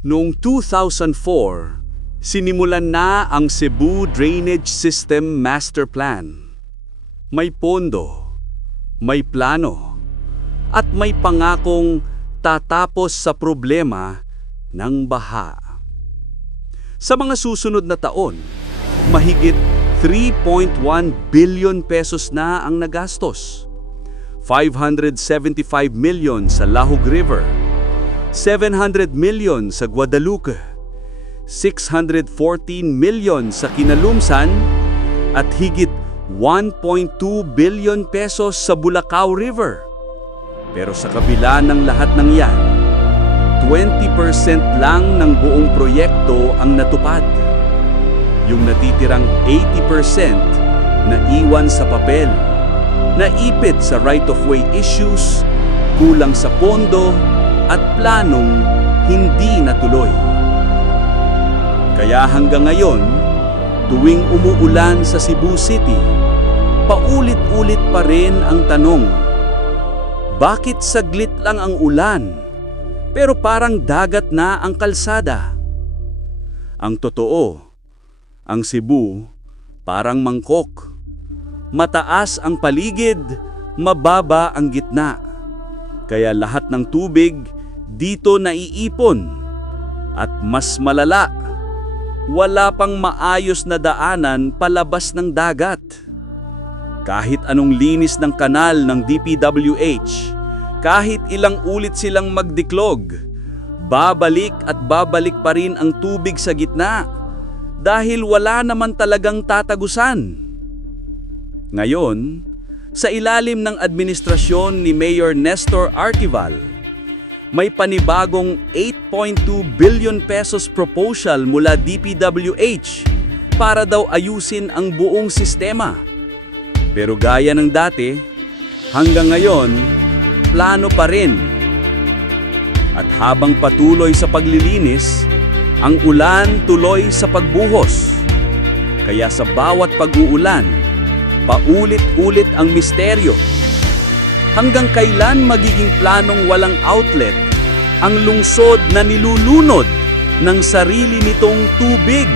Noong 2004, sinimulan na ang Cebu Drainage System Master Plan. May pondo, may plano, at may pangakong tatapos sa problema ng baha. Sa mga susunod na taon, mahigit 3.1 billion pesos na ang nagastos. 575 million sa Lahog River, 700 million sa Guadalupe, 614 million sa Kinalumsan, at higit 1.2 billion pesos sa Bulacau River. Pero sa kabila ng lahat ng yan, 20% lang ng buong proyekto ang natupad. Yung natitirang 80% na iwan sa papel, naipit sa right-of-way issues, kulang sa pondo, at planong hindi natuloy. Kaya hanggang ngayon, tuwing umuulan sa Cebu City, paulit-ulit pa rin ang tanong, bakit saglit lang ang ulan, pero parang dagat na ang kalsada? Ang totoo, ang Cebu parang mangkok. Mataas ang paligid, mababa ang gitna. Kaya lahat ng tubig dito naiipon. At mas malala, wala pang maayos na daanan palabas ng dagat. Kahit anong linis ng kanal ng DPWH, kahit ilang ulit silang magdiklog, babalik at babalik pa rin ang tubig sa gitna dahil wala naman talagang tatagusan. Ngayon, sa ilalim ng administrasyon ni Mayor Nestor Arquival, may panibagong 8.2 billion pesos proposal mula DPWH para daw ayusin ang buong sistema. Pero gaya ng dati, hanggang ngayon, plano pa rin. At habang patuloy sa paglilinis, ang ulan tuloy sa pagbuhos. Kaya sa bawat pag-uulan, paulit-ulit ang misteryo. Hanggang kailan magiging planong walang outlet ang lungsod na nilulunod ng sarili nitong tubig?